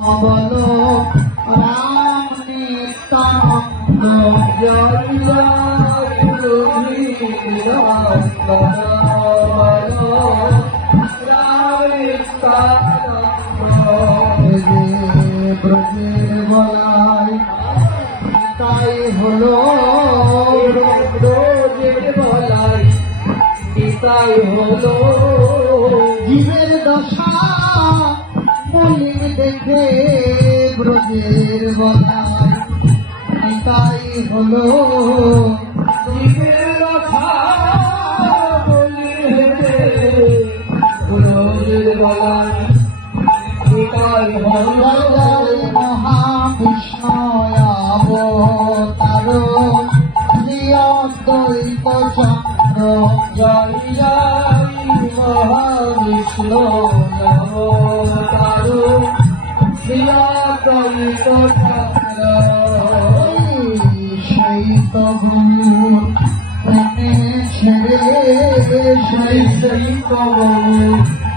বলো রাম নিত্যানন্দ জয় জয় গুরু বলো রাম নিত্যানন্দ ব্রজের বলাই তাই হলো ব্রজের বলাই তাই হলো জীবের দশা মলিন দেখে ব্রজের বলাই তাই হলো জীবের দশা মলিন দেখে ব্রজের বলাই তাই হলো মহাকৃষ্ণ অবতার দ্বৈত চন্দ্র জয় জয় মহাবিষ্ণু অবতার দ্বৈত চন্দ্র সেই তো গুরু প্রেমে ছেড়ে সেই তো গুরু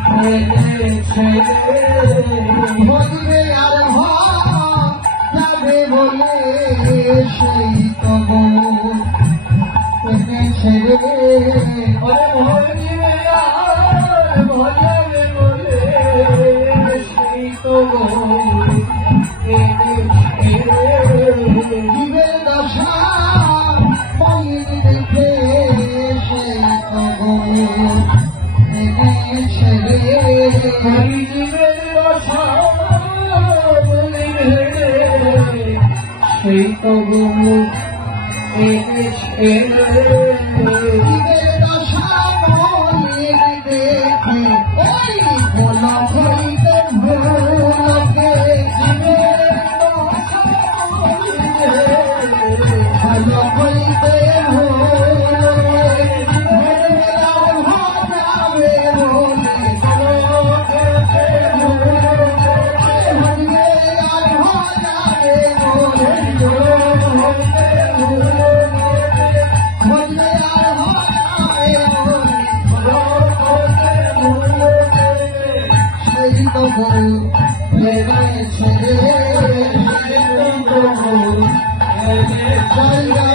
প্রেমে ছেড়ে বলবে আর যাবে বলে সেই তো গুরু প্রেমে ছেড়ে জীবের দশা মলিন দেখে সেই তো গুরু প্রেমে ছেড়ে জীবের দশা মলিন সেই তো গুরু প্রেমে ছেড়ে জীবের দশা মলিন দেখে ওই ভোলা হইতে ভোলাকে ভালো হইতে ছেড়ে